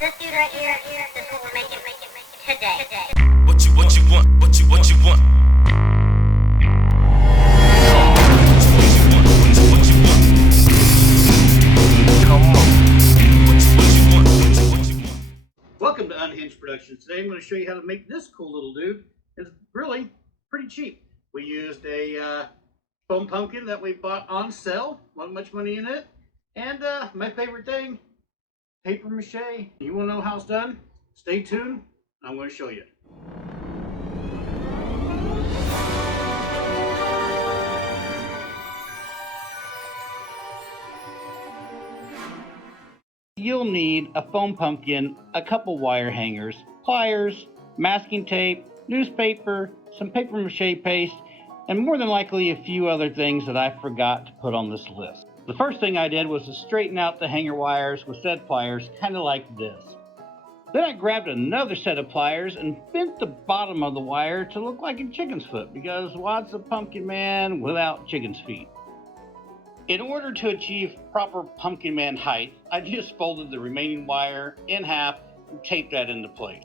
This dude right here, this is what we're making today. What you want, what you want. Welcome to Unhinged Productions. Today I'm going to show you how to make this cool little dude. It's really pretty cheap. We used a foam pumpkin that we bought on sale. Wasn't much money in it. And my favorite thing, paper mache. You want to know how it's done? Stay tuned. I'm going to show you. You'll need a foam pumpkin, a couple wire hangers, pliers, masking tape, newspaper, some paper mache paste, and more than likely a few other things that I forgot to put on this list. The first thing I did was to straighten out the hanger wires with said pliers, kind of like this. Then I grabbed another set of pliers and bent the bottom of the wire to look like a chicken's foot, because what's a pumpkin man without chicken's feet? In order to achieve proper pumpkin man height, I just folded the remaining wire in half and taped that into place.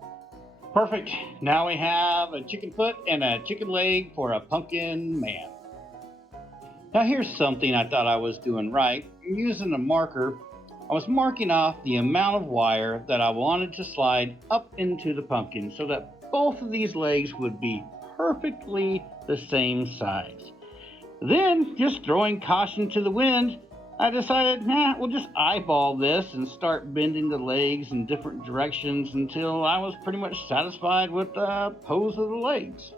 Perfect. Now we have a chicken foot and a chicken leg for a pumpkin man. Now here's something I thought I was doing right. Using a marker, I was marking off the amount of wire that I wanted to slide up into the pumpkin so that both of these legs would be perfectly the same size. Then, just throwing caution to the wind, I decided, we'll just eyeball this and start bending the legs in different directions until I was pretty much satisfied with the pose of the legs.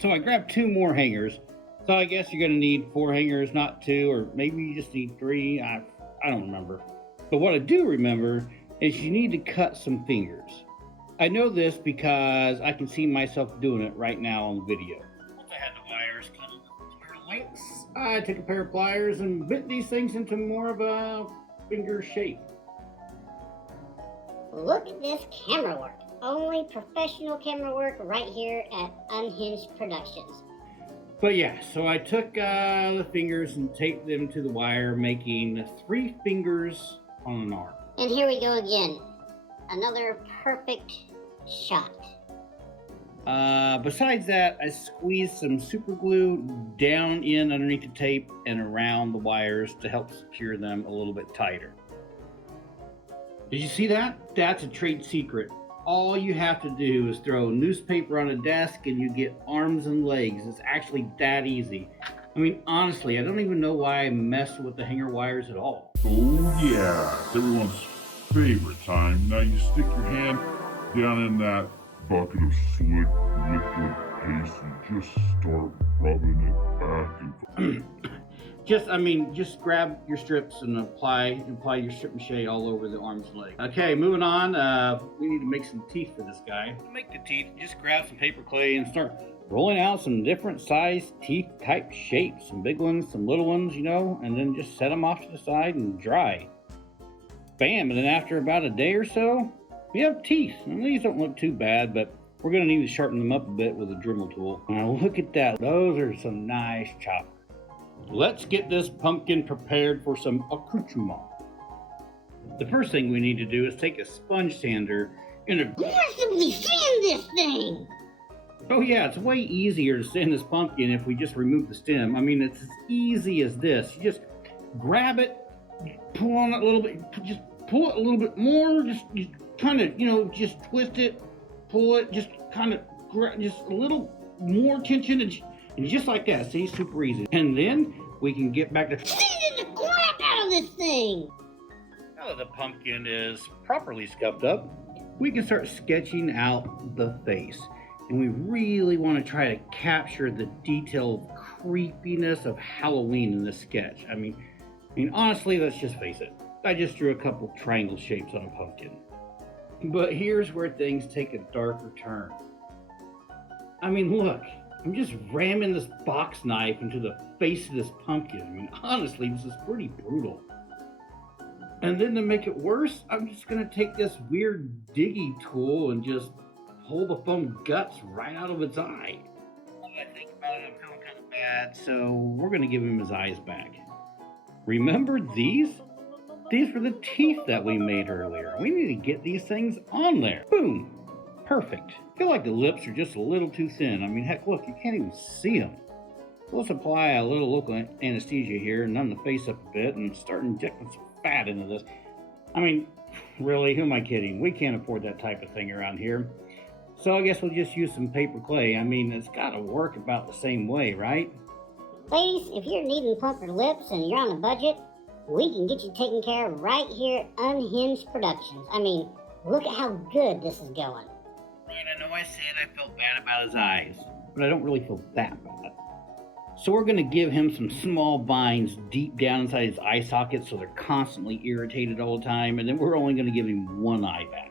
So I grabbed two more hangers. So I guess you're going to need 4 hangers, not 2, or maybe you just need 3. I don't remember. But what I do remember is you need to cut some fingers. I know this because I can see myself doing it right now on video. Once I had the wires cut into lengths, I took a pair of pliers and bent these things into more of a finger shape. Look at this camera work. Only professional camera work right here at Unhinged Productions. But yeah, so I took the fingers and taped them to the wire, making 3 fingers on an arm. And here we go again. Another perfect shot. Besides that, I squeezed some super glue down in underneath the tape and around the wires to help secure them a little bit tighter. Did you see that? That's a trade secret. All you have to do is throw newspaper on a desk and you get arms and legs. It's actually that easy. I mean, honestly, I don't even know why I messed with the hanger wires at all. Oh yeah, it's everyone's favorite time. Now you stick your hand down in that bucket of slick liquid paste and just start rubbing it back and Just grab your strips and apply your strip mache all over the arms and legs. Okay, moving on. We need to make some teeth for this guy. To make the teeth, just grab some paper clay and start rolling out some different size teeth type shapes. Some big ones, some little ones, and then just set them off to the side and dry. Bam, and then after about a day or so, we have teeth. And these don't look too bad, but we're gonna need to sharpen them up a bit with a Dremel tool. Now look at that. Those are some nice choppers. Let's get this pumpkin prepared for some accoutrement. The first thing we need to do is take a sponge sander and Aggressively sand this thing! Oh yeah, it's way easier to sand this pumpkin if we just remove the stem. I mean, it's as easy as this. You just grab it, pull on it a little bit, just pull it a little bit more, just kind of, just twist it, pull it, just kind of, just a little more tension and just like that. See, super easy. And then we can get back to Sanding the crap out of this thing! Now that the pumpkin is properly scuffed up, we can start sketching out the face. And we really want to try to capture the detailed creepiness of Halloween in this sketch. I mean, honestly, let's just face it. I just drew a couple triangle shapes on a pumpkin. But here's where things take a darker turn. I mean, look. I'm just ramming this box knife into the face of this pumpkin. I mean, honestly, this is pretty brutal. And then to make it worse, I'm just going to take this weird diggy tool and just pull the foam guts right out of its eye. When I think about it, I'm feeling kind of bad, so we're going to give him his eyes back. Remember these? These were the teeth that we made earlier. We need to get these things on there. Boom. Perfect. I feel like the lips are just a little too thin. I mean, heck, look, you can't even see them. Let's apply a little local anesthesia here, numb the face up a bit, and start injecting some fat into this. I mean, really, who am I kidding? We can't afford that type of thing around here. So I guess we'll just use some paper clay. I mean, it's got to work about the same way, right? Ladies, if you're needing plumper lips and you're on a budget, we can get you taken care of right here at Unhinged Productions. I mean, look at how good this is going. Right, I know I said I felt bad about his eyes, but I don't really feel that bad. So we're going to give him some small vines deep down inside his eye sockets so they're constantly irritated all the time, and then we're only going to give him one eye back.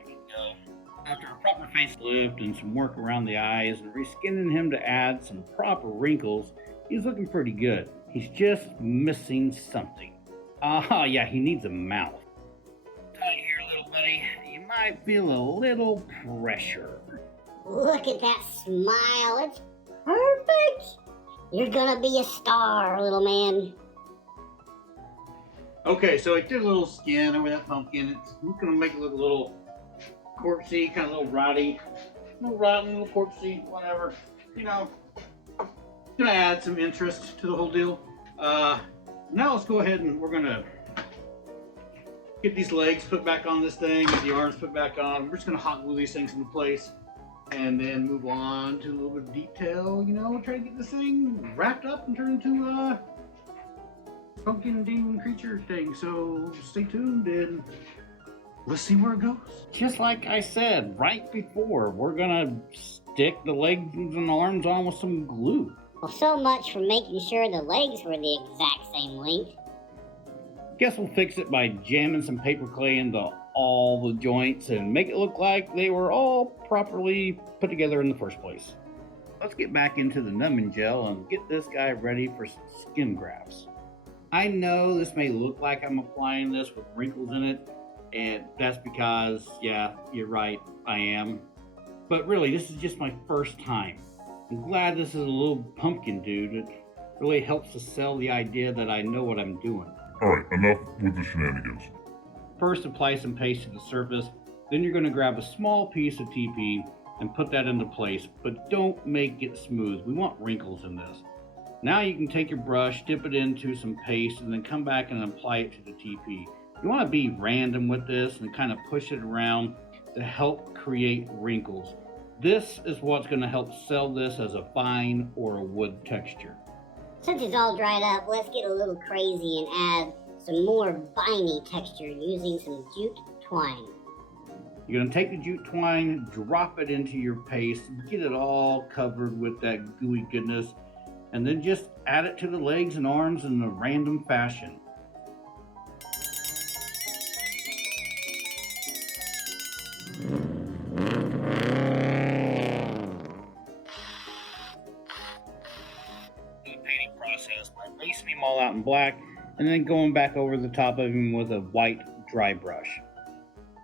After a proper facelift and some work around the eyes and reskinning him to add some proper wrinkles, he's looking pretty good. He's just missing something. Yeah, he needs a mouth. Tight here, little buddy. You might feel a little pressure. Look at that smile. It's perfect. You're gonna be a star, little man. Okay, so I did a little skin over that pumpkin. It's gonna make it look a little corpsey, kind of a little rotty. A little rotten, a little corpsey, whatever. You know, gonna add some interest to the whole deal. Now let's go ahead and we're gonna get these legs put back on this thing, get the arms put back on. We're just gonna hot glue these things into place and then move on to a little bit of detail, you know, try to get this thing wrapped up and turned into a pumpkin demon creature thing. So stay tuned and let's see where it goes. Just like I said right before, we're gonna stick the legs and arms on with some glue. Well, so much for making sure the legs were the exact same length. Guess we'll fix it by jamming some paper clay into all the joints and make it look like they were all properly put together in the first place. Let's get back into the numbing gel and get this guy ready for some skin grafts. I know this may look like I'm applying this with wrinkles in it, and that's because, yeah, you're right, I am. But really, this is just my first time. I'm glad this is a little pumpkin dude. It really helps to sell the idea that I know what I'm doing. Alright, enough with the shenanigans. First, apply some paste to the surface. Then you're going to grab a small piece of TP and put that into place, but don't make it smooth. We want wrinkles in this. Now you can take your brush, dip it into some paste, and then come back and apply it to the TP. You want to be random with this and kind of push it around to help create wrinkles. This is what's going to help sell this as a vine or a wood texture. Since it's all dried up, let's get a little crazy and add some more viney texture using some jute twine. You're going to take the jute twine, drop it into your paste, get it all covered with that gooey goodness, and then just add it to the legs and arms in a random fashion. The painting process by lacing him all out in black and then going back over the top of him with a white dry brush.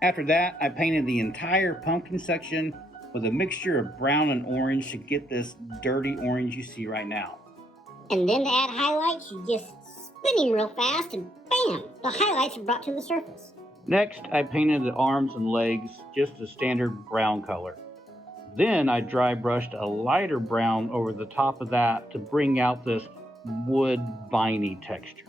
After that, I painted the entire pumpkin section with a mixture of brown and orange to get this dirty orange you see right now. And then to add highlights, you just spin him real fast and bam, the highlights are brought to the surface. Next, I painted the arms and legs just a standard brown color. Then I dry brushed a lighter brown over the top of that to bring out this wood viney texture.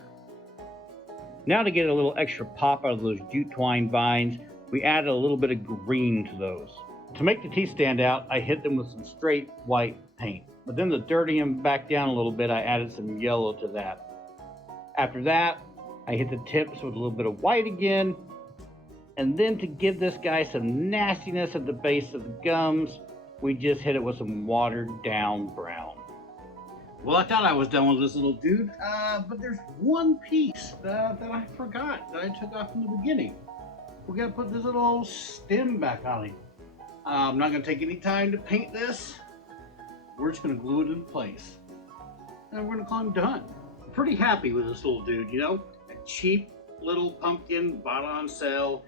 Now to get a little extra pop out of those jute twine vines, we added a little bit of green to those. To make the teeth stand out, I hit them with some straight white paint. But then to dirty them back down a little bit, I added some yellow to that. After that, I hit the tips with a little bit of white again. And then to give this guy some nastiness at the base of the gums, we just hit it with some watered down brown. Well, I thought I was done with this little dude, but there's one piece that I forgot that I took off in the beginning. We gotta put this little stem back on him. I'm not gonna take any time to paint this. We're just gonna glue it in place. And we're gonna call him done. I'm pretty happy with this little dude, you know? A cheap little pumpkin bought on sale,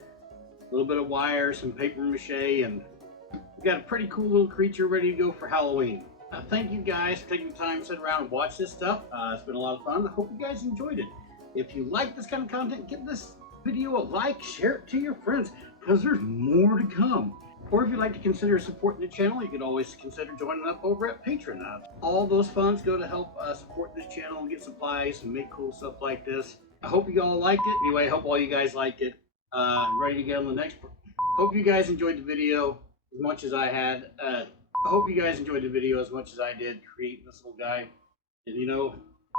a little bit of wire, some paper mache, and we got a pretty cool little creature ready to go for Halloween. Thank you guys for taking the time to sit around and watch this stuff. It's been a lot of fun. I hope you guys enjoyed it. If you like this kind of content, give this video a like, share it to your friends, because there's more to come. Or if you'd like to consider supporting the channel, you could always consider joining up over at Patreon. All those funds go to help support this channel and get supplies and make cool stuff like this. I hope you all liked it. Anyway, I hope all you guys liked it. I'm ready to get on the next. Hope you guys enjoyed the video as much as I had. I hope you guys enjoyed the video as much as I did creating this little guy. And you know,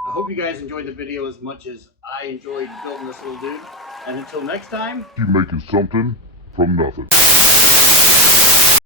I hope you guys enjoyed the video as much as I enjoyed building this little dude. And until next time, You making something from nothing.